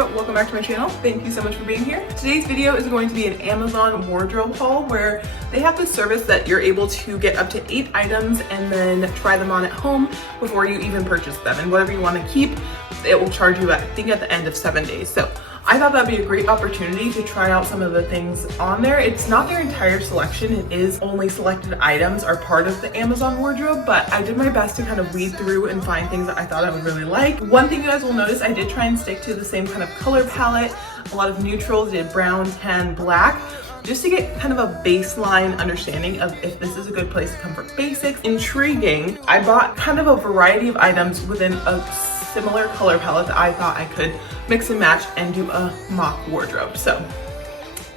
Sherpa, welcome back to my channel. Thank you so much for being here. Today's video is going to be an Amazon wardrobe haul where they have this service that you're able to get up to 8 items and then try them on at home before you even purchase them. And whatever you want to keep, it will charge you, I think, at the end of 7 days. So I thought that'd be a great opportunity to try out some of the things on there. It's not their entire selection. It is only selected items are part of the Amazon wardrobe, but I did my best to kind of weed through and find things that I thought I would really like. One thing you guys will notice, I did try and stick to the same kind of color palette, a lot of neutrals, did brown, tan, black, just to get kind of a baseline understanding of if this is a good place to come for basics. Intriguing, I bought kind of a variety of items within a similar color palette that I thought I could mix and match and do a mock wardrobe. So,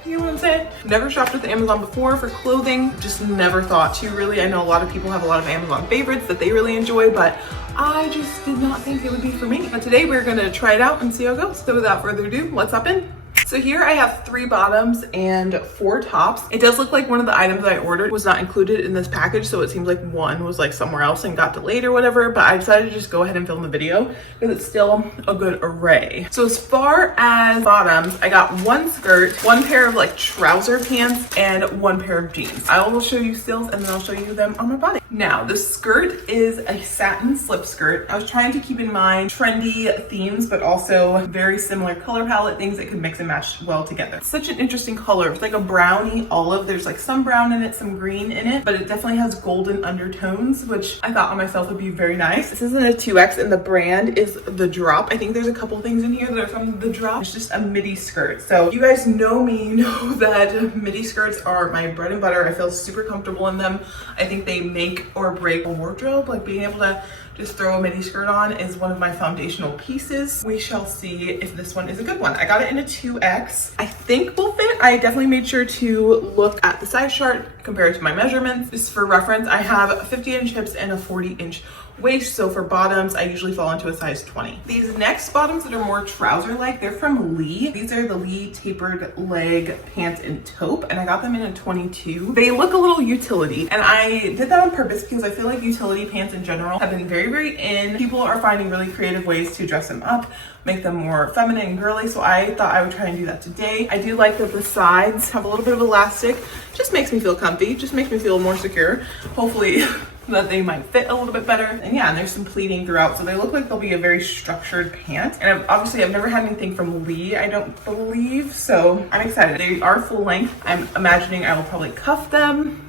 you know what I'm saying? Never shopped with Amazon before for clothing, just never thought to really. I know a lot of people have a lot of Amazon favorites that they really enjoy, but I just did not think it would be for me. But today we're gonna try it out and see how it goes. So without further ado, let's hop in. So here I have 3 bottoms and 4 tops. It does look like one of the items I ordered was not included in this package, so it seems like one was like somewhere else and got delayed or whatever, but I decided to just go ahead and film the video because it's still a good array. So as far as bottoms, I got 1 skirt, 1 pair of like trouser pants, and 1 pair of jeans. I will show you stills and then I'll show you them on my body. Now, the skirt is a satin slip skirt. I was trying to keep in mind trendy themes, but also very similar color palette, things that could mix and match well together. It's such an interesting color. It's like a brownie olive. There's like some brown in it, some green in it, but it definitely has golden undertones, which I thought on myself would be very nice. This isn't a 2X and the brand is The Drop. I think there's a couple things in here that are from The Drop. It's just a midi skirt. So you guys know me, know that midi skirts are my bread and butter. I feel super comfortable in them. I think they make or break a wardrobe. Like being able to just throw a midi skirt on is one of my foundational pieces. We shall see if this one is a good one. I got it in a 2X. I think will fit. I definitely made sure to look at the size chart compared to my measurements. Just for reference, I have 50-inch hips and a 40-inch waist, so for bottoms I usually fall into a size 20. These next bottoms that are more trouser-like, they're from Lee. These are the Lee tapered leg pants and taupe, and I got them in a 22. They look a little utility, and I did that on purpose because I feel like utility pants in general have been very in. People are finding really creative ways to dress them up, make them more feminine and girly, so I thought I would try and do that today. I do like that the sides have a little bit of elastic. Just makes me feel comfy, just makes me feel more secure. Hopefully that they might fit a little bit better. And yeah, and there's some pleating throughout, so they look like they'll be a very structured pant. And I've never had anything from Lee, I don't believe, so I'm excited. They are full length. I'm imagining I will probably cuff them.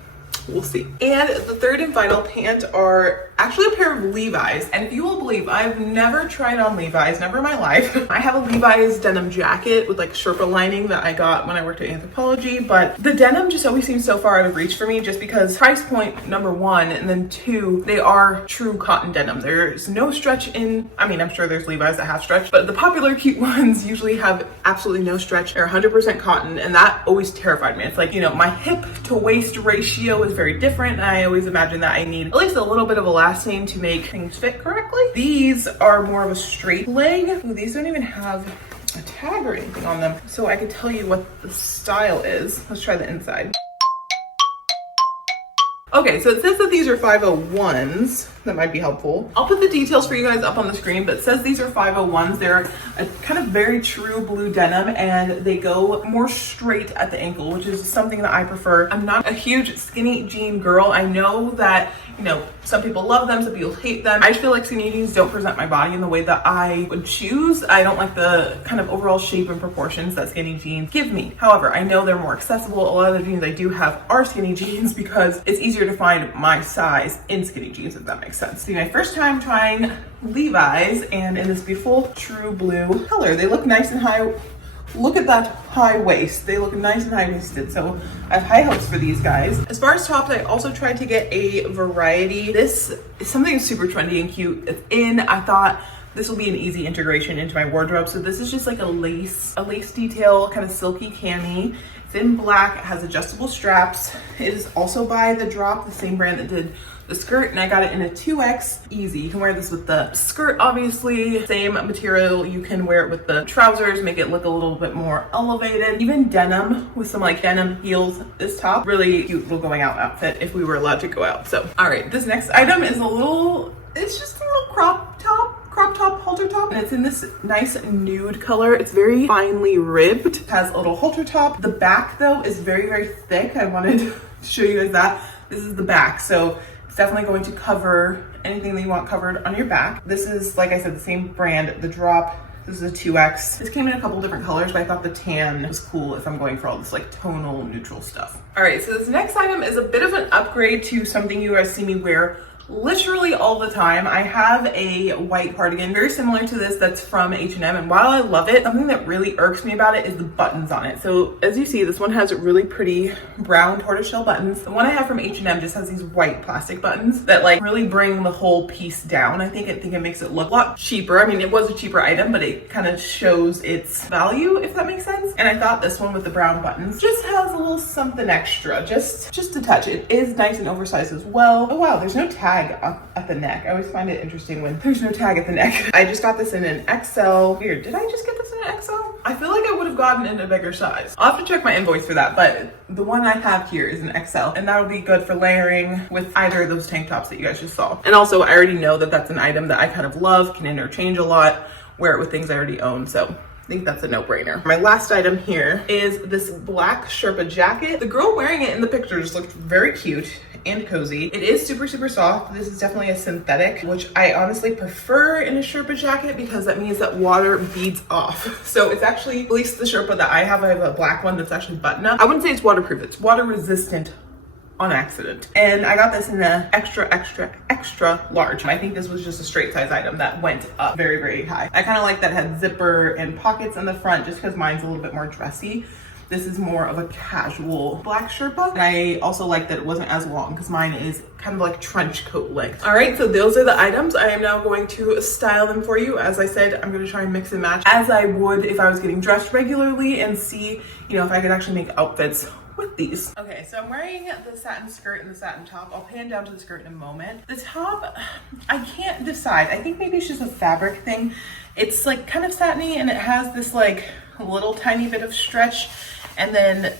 We'll see. And the third and final pant are actually a pair of Levi's. And if you will believe, I've never tried on Levi's, never in my life. I have a Levi's denim jacket with like Sherpa lining that I got when I worked at Anthropology, but the denim just always seems so far out of reach for me just because price point, number 1, and then 2, they are true cotton denim. There's no stretch in, I mean, I'm sure there's Levi's that have stretch, but the popular cute ones usually have absolutely no stretch. They're 100% cotton, and that always terrified me. It's like, you know, my hip to waist ratio is very different, and I always imagine that I need at least a little bit of elastic to make things fit correctly. These are more of a straight leg. Ooh, these don't even have a tag or anything on them, so I could tell you what the style is. Let's try the inside. Okay, so it says that these are 501s. That might be helpful. I'll put the details for you guys up on the screen, but it says these are 501s. They're a kind of very true blue denim, and they go more straight at the ankle, which is something that I prefer. I'm not a huge skinny jean girl. I know that, you know, some people love them, some people hate them. I just feel like skinny jeans don't present my body in the way that I would choose. I don't like the kind of overall shape and proportions that skinny jeans give me. However, I know they're more accessible. A lot of the jeans I do have are skinny jeans because it's easier to find my size in skinny jeans, if that makes sense. It's my first time trying Levi's, and in this beautiful true blue color. They look nice and high. Look at that high waist. They look nice and high-waisted, so I have high hopes for these guys. As far as tops, I also tried to get a variety. This is something super trendy and cute. It's in. I thought this will be an easy integration into my wardrobe. So this is just like a lace detail, kind of silky cami. It's in black, it has adjustable straps. It is also by The Drop, the same brand that did the skirt, and I got it in a 2X. Easy. You can wear this with the skirt, obviously. Same material. You can wear it with the trousers, make it look a little bit more elevated. Even denim with some like denim heels. This top, really cute little going out outfit if we were allowed to go out. So, all right, this next item is it's just a little crop top crop top, halter top, and it's in this nice nude color. It's very finely ribbed. It has a little halter top. The back though is very, very thick. I wanted to show you guys that. This is the back, so it's definitely going to cover anything that you want covered on your back. This is, like I said, the same brand, The Drop. This is a 2X. This came in a couple different colors, but I thought the tan was cool if I'm going for all this like tonal neutral stuff. All right, so this next item is a bit of an upgrade to something you guys see me wear literally all the time. I have a white cardigan very similar to this that's from H&M, and while I love it, something that really irks me about it is the buttons on it. So as you see, this one has really pretty brown tortoiseshell buttons. The one I have from H&M just has these white plastic buttons that like really bring the whole piece down. I think it makes it look a lot cheaper. I mean, it was a cheaper item, but it kind of shows its value, if that makes sense. And I thought this one with the brown buttons just has a little something extra, just a touch. It is nice and oversized as well. Oh wow, there's no tag at the neck. I always find it interesting when there's no tag at the neck. I just got this in an XL. Weird, did I just get this in an XL? I feel like I would have gotten in a bigger size. I'll have to check my invoice for that, but the one I have here is an XL, and that would be good for layering with either of those tank tops that you guys just saw. And also, I already know that that's an item that I kind of love, can interchange a lot, wear it with things I already own, so I think that's a no-brainer. My last item here is this black Sherpa jacket. The girl wearing it in the picture just looked very cute and cozy. It is super, super soft. This is definitely a synthetic, which I honestly prefer in a Sherpa jacket because that means that water beads off. So it's actually, at least the Sherpa that I have a black one that's actually button up. I wouldn't say it's waterproof, it's water resistant on accident. And I got this in a extra, extra, extra large. I think this was just a straight size item that went up very, very high. I kind of like that it had zipper and pockets in the front just because mine's a little bit more dressy. This is more of a casual black Sherpa. And I also like that it wasn't as long because mine is kind of like trench coat length. All right, so those are the items. I am now going to style them for you. As I said, I'm gonna try and mix and match as I would if I was getting dressed regularly and see, you know, if I could actually make outfits with these. Okay, so I'm wearing the satin skirt and the satin top. I'll pan down to the skirt in a moment. The top, I can't decide. I think maybe it's just a fabric thing. It's like kind of satiny and it has this like little tiny bit of stretch, and then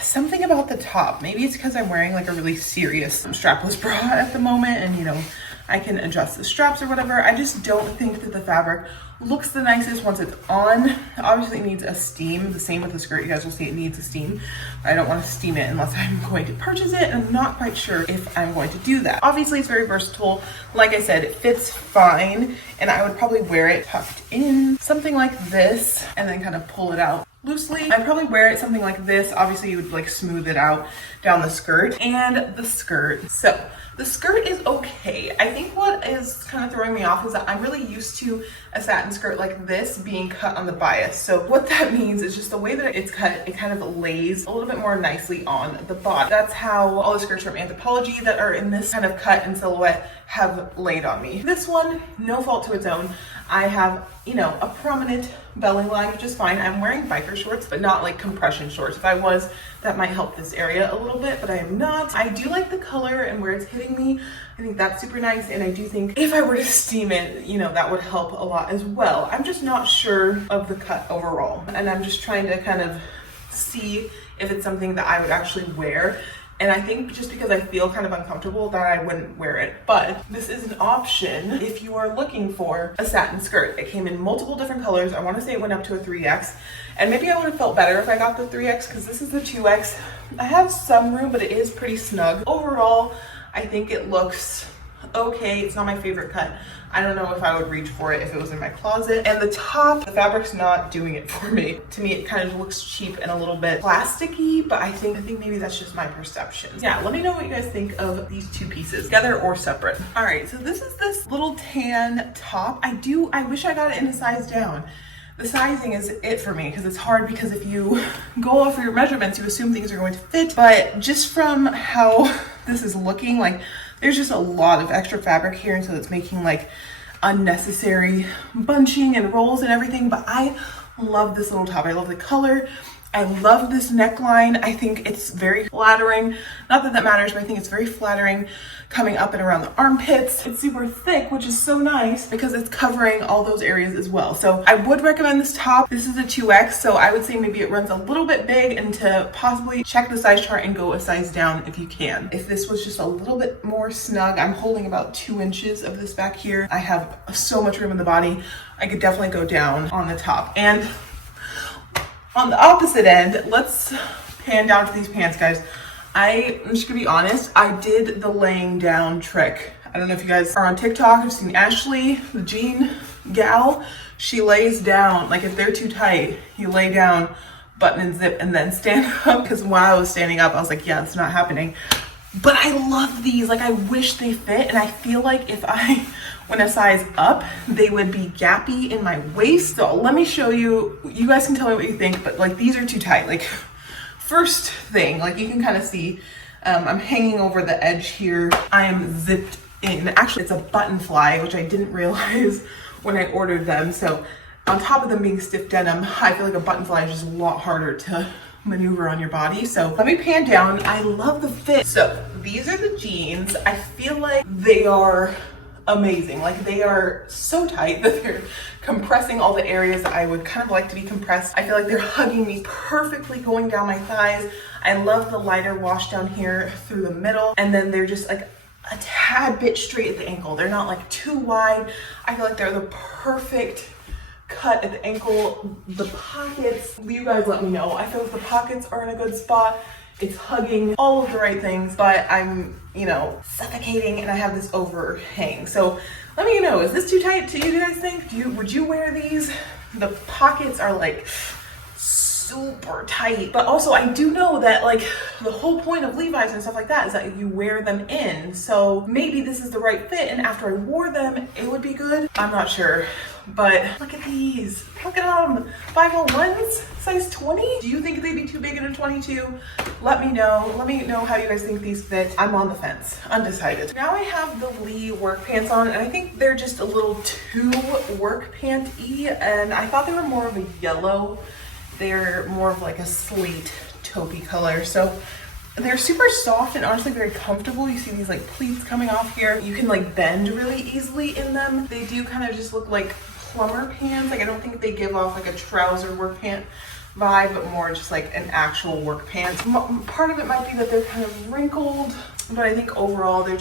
something about the top. Maybe it's because I'm wearing like a really serious strapless bra at the moment, and you know, I can adjust the straps or whatever. I just don't think that the fabric looks the nicest once it's on. Obviously it needs a steam. The same with the skirt. You guys will see it needs a steam. I don't want to steam it unless I'm going to purchase it, and I'm not quite sure if I'm going to do that. Obviously it's very versatile. Like I said, it fits fine, and I would probably wear it tucked in something like this and then kind of pull it out loosely. I'd probably wear it something like this. Obviously you would like smooth it out down the skirt. And the skirt. So the skirt is okay. I think what is kind of throwing me off is that I'm really used to a satin skirt like this being cut on the bias. So what that means is just the way that it's cut, it kind of lays a little bit more nicely on the body. That's how all the skirts from Anthropologie that are in this kind of cut and silhouette have laid on me. This one, no fault to its own. I have, you know, a prominent belly line, which is fine. I'm wearing biker shorts, but not like compression shorts. If I was, that might help this area a little bit, but I am not. I do like the color and where it's hitting me. I think that's super nice, and I do think if I were to steam it, you know, that would help a lot as well. I'm just not sure of the cut overall, and I'm just trying to kind of see if it's something that I would actually wear. And I think just because I feel kind of uncomfortable that I wouldn't wear it. But this is an option if you are looking for a satin skirt. It came in multiple different colors. I want to say it went up to a 3X. And maybe I would have felt better if I got the 3X because this is the 2X. I have some room, but it is pretty snug. Overall, I think it looks okay. It's not my favorite cut. I don't know if I would reach for it if it was in my closet. And the top, the fabric's not doing it for me. To me, it kind of looks cheap and a little bit plasticky, but I think maybe that's just my perception. Yeah, let me know what you guys think of these two pieces, together or separate. All right, so this is this little tan top. I wish I got it in a size down. The sizing is it for me because it's hard, because if you go off your measurements, you assume things are going to fit, but just from how this is looking, like there's just a lot of extra fabric here, and so it's making like unnecessary bunching and rolls and everything. But I love this little top. I love the color. I love this neckline. I think it's very flattering. Not that that matters, but I think it's very flattering coming up and around the armpits. It's super thick, which is so nice because it's covering all those areas as well. So I would recommend this top. This is a 2X, so I would say maybe it runs a little bit big, and to possibly check the size chart and go a size down if you can. If this was just a little bit more snug, I'm holding about 2 inches of this back here. I have so much room in the body. I could definitely go down on the top. And on the opposite end, let's pan down to these pants, guys. I'm just gonna be honest, I did the laying down trick. I don't know if you guys are on TikTok, I've seen Ashley, the jean gal, she lays down, like if they're too tight, you lay down, button and zip, and then stand up. Because while I was standing up, I was like, yeah, it's not happening. But I love these, like I wish they fit, and I feel like if I went a size up, they would be gappy in my waist. So let me show you, you guys can tell me what you think, but like these are too tight. Like first thing, like you can kind of see, I'm hanging over the edge here. I am zipped in. Actually, it's a button fly, which I didn't realize when I ordered them. So on top of them being stiff denim, I feel like a button fly is just a lot harder to maneuver on your body. So let me pan down. I love the fit. So these are the jeans. I feel like they are amazing. Like they are so tight that they're compressing all the areas that I would kind of like to be compressed. I feel like they're hugging me perfectly going down my thighs. I love the lighter wash down here through the middle, and then they're just like a tad bit straight at the ankle. They're not like too wide. I feel like they're the perfect cut at the ankle. The pockets, you guys let me know. I feel like the pockets are in a good spot. It's hugging all of the right things, but I'm, you know, suffocating, and I have this overhang. So let me know, is this too tight to you guys think? Would you wear these? The pockets are like super tight, but also I do know that like the whole point of Levi's and stuff like that is that you wear them in. So maybe this is the right fit, and after I wore them, it would be good. I'm not sure. But look at these, look at them, 501s, size 20. Do you think they'd be too big in a 22? Let me know how you guys think these fit. I'm on the fence, undecided. Now I have the Lee work pants on, and I think they're just a little too work pant-y, and I thought they were more of a yellow. They're more of like a slate taupey color. So they're super soft and honestly very comfortable. You see these like pleats coming off here. You can like bend really easily in them. They do kind of just look like plumber pants. Like I don't think they give off like a trouser work pant vibe, but more just like an actual work pant. Part of it might be that they're kind of wrinkled, but I think overall they're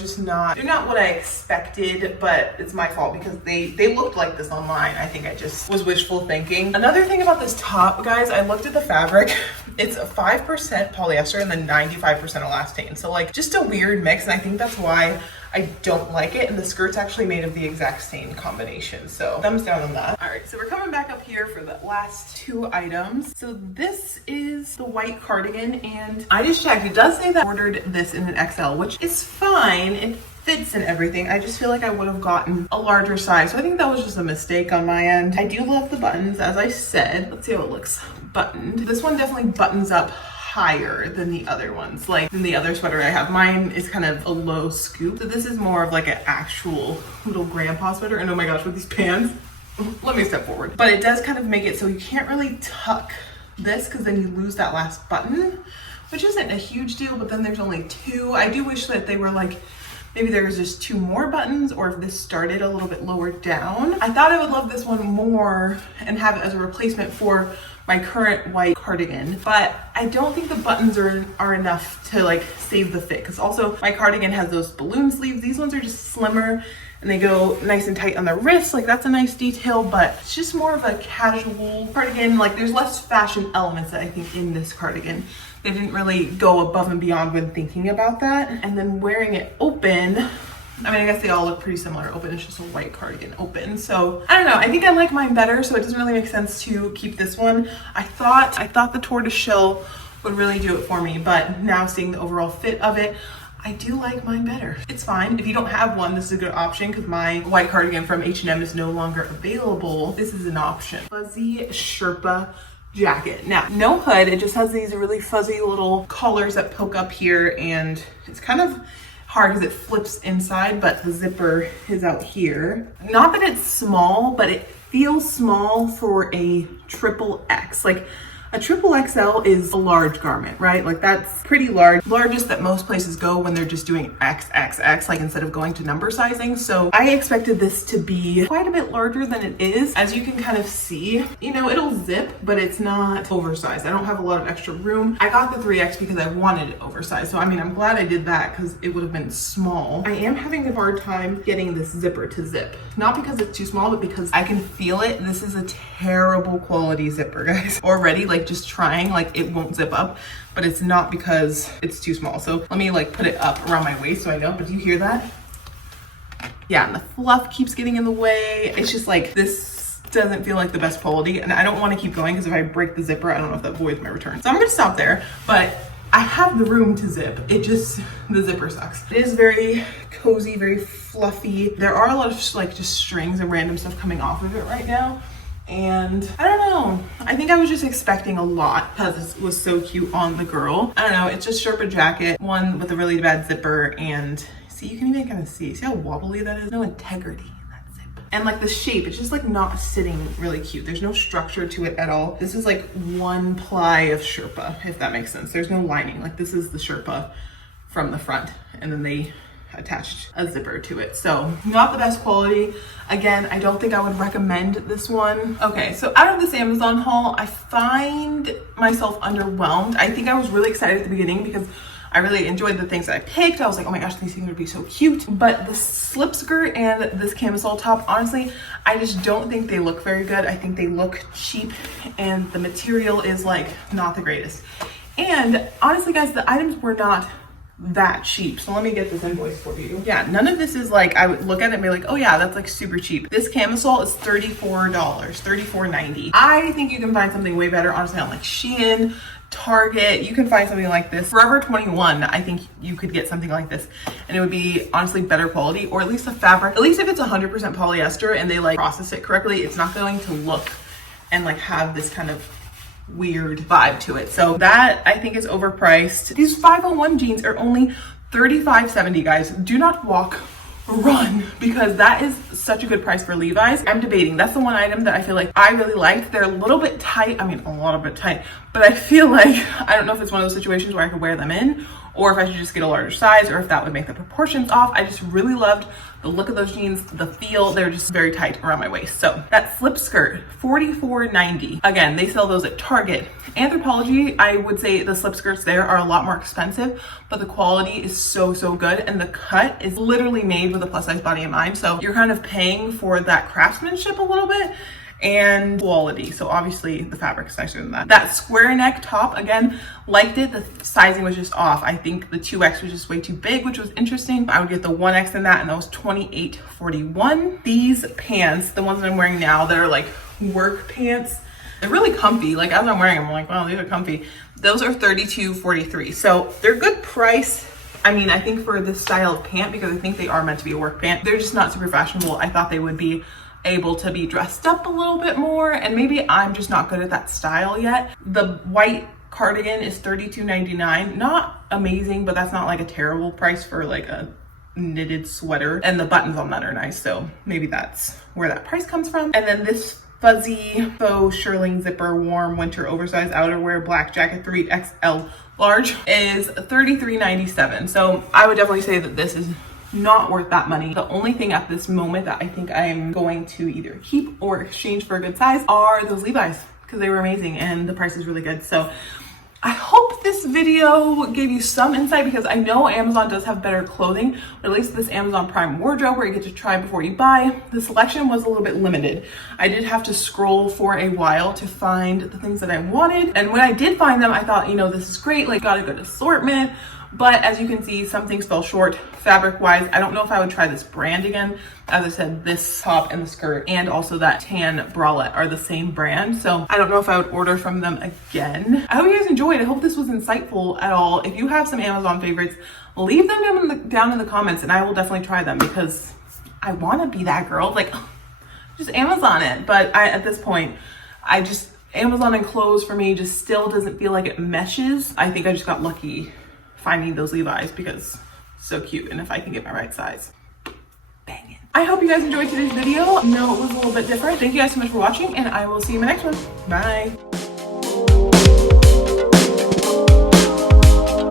not what I expected, but it's my fault because they looked like this online. I think I just was wishful thinking. Another thing about this top, guys, I looked at the fabric. It's a 5% polyester and then 95% elastane. So like just a weird mix, and I think that's why I don't like it. And the skirt's actually made of the exact same combination. So thumbs down on that. All right, so we're coming back up here for the last 2 items. So this is the white cardigan, and I just checked. It does say that I ordered this in an XL, which is fine. It fits and everything. I just feel like I would have gotten a larger size. So I think that was just a mistake on my end. I do love the buttons, as I said. Let's see how it looks buttoned. This one definitely buttons up higher than the other ones, like than the other sweater I have. Mine is kind of a low scoop. So this is more of like an actual little grandpa sweater. And oh my gosh, with these pants, let me step forward. But it does kind of make it so you can't really tuck this because then you lose that last button, which isn't a huge deal, but then there's only 2. I do wish that they were like, maybe there was just 2 more buttons, or if this started a little bit lower down. I thought I would love this one more and have it as a replacement for my current white cardigan, but I don't think the buttons are enough to like save the fit, because also my cardigan has those balloon sleeves. These ones are just slimmer and they go nice and tight on the wrist. Like that's a nice detail, but it's just more of a casual cardigan. Like there's less fashion elements that I think in this cardigan. They didn't really go above and beyond when thinking about that. And then wearing it open, I mean, I guess they all look pretty similar. Open is just a white cardigan open. So I don't know, I think I like mine better, so it doesn't really make sense to keep this one. I thought the tortoiseshell would really do it for me, but now seeing the overall fit of it, I do like mine better. It's fine. If you don't have one, this is a good option because my white cardigan from H&M is no longer available. This is an option. Fuzzy Sherpa Jacket. Now, no hood. It just has these really fuzzy little collars that poke up here, and it's kind of hard because it flips inside, but the zipper is out here. Not that it's small, but it feels small for a XXX. Like, A triple XL is a large garment, right? Like that's pretty large. Largest that most places go when they're just doing XXX, like instead of going to number sizing. So I expected this to be quite a bit larger than it is. As you can kind of see, you know, it'll zip, but it's not oversized. I don't have a lot of extra room. I got the 3X because I wanted it oversized. So I mean, I'm glad I did that because it would have been small. I am having a hard time getting this zipper to zip. Not because it's too small, but because I can feel it. This is a terrible quality zipper, guys. Already, like just trying, like it won't zip up, but it's not because it's too small. So let me like put it up around my waist so I know, but do you hear that? Yeah, and the fluff keeps getting in the way. It's just like, this doesn't feel like the best quality, and I don't want to keep going because if I break the zipper, I don't know if that voids my return. So I'm gonna stop there, but I have the room to zip. It just, the zipper sucks. It is very cozy, very fluffy. There are a lot of like just strings and random stuff coming off of it right now. And I don't know, I think I was just expecting a lot because it was so cute on the girl. I don't know, it's just Sherpa Jacket, one with a really bad zipper, and see, you can even kind of see how wobbly that is. No integrity in that zip. And like the shape, it's just like not sitting really cute. There's no structure to it at all. This is like one ply of Sherpa, if that makes sense. There's no lining. Like this is the Sherpa from the front, and then they attached a zipper to it. So not the best quality. Again, I don't think I would recommend this one. Okay, so out of this Amazon haul, I find myself underwhelmed. I think I was really excited at the beginning because I really enjoyed the things that I picked. I was like, oh my gosh, these things would be so cute. But the slip skirt and this camisole top, honestly, I just don't think they look very good. I think they look cheap and the material is like not the greatest. And honestly, guys, the items were not that cheap. So let me get this invoice for you. Yeah, none of this is like, I would look at it and be like, oh yeah, that's like super cheap. This camisole is $34, $34.90. I think you can find something way better, honestly, on like Shein, Target. You can find something like this. Forever 21, I think you could get something like this and it would be honestly better quality, or at least the fabric, at least if it's 100% polyester and they like process it correctly, it's not going to look and like have this kind of weird vibe to it. So that I think is overpriced. These 501 jeans are only $35.70, guys. Do not walk, run, because that is such a good price for Levi's. I'm debating. That's the one item that I feel like I really liked. They're a little bit tight. I mean, a little bit tight, but I feel like, I don't know if it's one of those situations where I could wear them in or if I should just get a larger size or if that would make the proportions off. I just really loved the look of those jeans, the feel. They're just very tight around my waist. So that slip skirt, $44.90. Again, they sell those at Target. Anthropologie, I would say the slip skirts there are a lot more expensive, but the quality is so, so good. And the cut is literally made with a plus size body in mind. So you're kind of paying for that craftsmanship a little bit and quality. So obviously the fabric is nicer than that. That square neck top, again, liked it. The sizing was just off. I think the 2X was just way too big, which was interesting. I would get the 1X in that, and that was $28.41. These pants, the ones that I'm wearing now, that are like work pants, they're really comfy. Like as I'm wearing them, I'm like, wow, these are comfy. Those are $32.43. So they're good price. I mean, I think for this style of pant, because I think they are meant to be a work pant, they're just not super fashionable. I thought they would be able to be dressed up a little bit more, and maybe I'm just not good at that style yet. The white cardigan is $32.99. Not amazing, but that's not like a terrible price for like a knitted sweater, and the buttons on that are nice, so maybe that's where that price comes from. And then this fuzzy faux shearling zipper warm winter oversized outerwear black jacket 3XL large is $33.97. So I would definitely say that this is not worth that money. The only thing at this moment that I think I'm going to either keep or exchange for a good size are those Levi's, because they were amazing and the price is really good. So I hope this video gave you some insight, because I know Amazon does have better clothing, but at least this Amazon Prime wardrobe where you get to try before you buy, the selection was a little bit limited. I did have to scroll for a while to find the things that I wanted. And when I did find them, I thought, you know, this is great, like got a good assortment. But as you can see, some things fell short fabric wise. I don't know if I would try this brand again. As I said, this top and the skirt and also that tan bralette are the same brand. So I don't know if I would order from them again. I hope you guys enjoyed. I hope this was insightful at all. If you have some Amazon favorites, leave them down in the comments and I will definitely try them, because I want to be that girl. Like, just Amazon it. But at this point, Amazon and clothes for me just still doesn't feel like it meshes. I think I just got lucky finding those Levi's because so cute, and if I can get my right size, bang it. I hope you guys enjoyed today's video. I know it was a little bit different. Thank you guys so much for watching, and I will see you in my next one. Bye.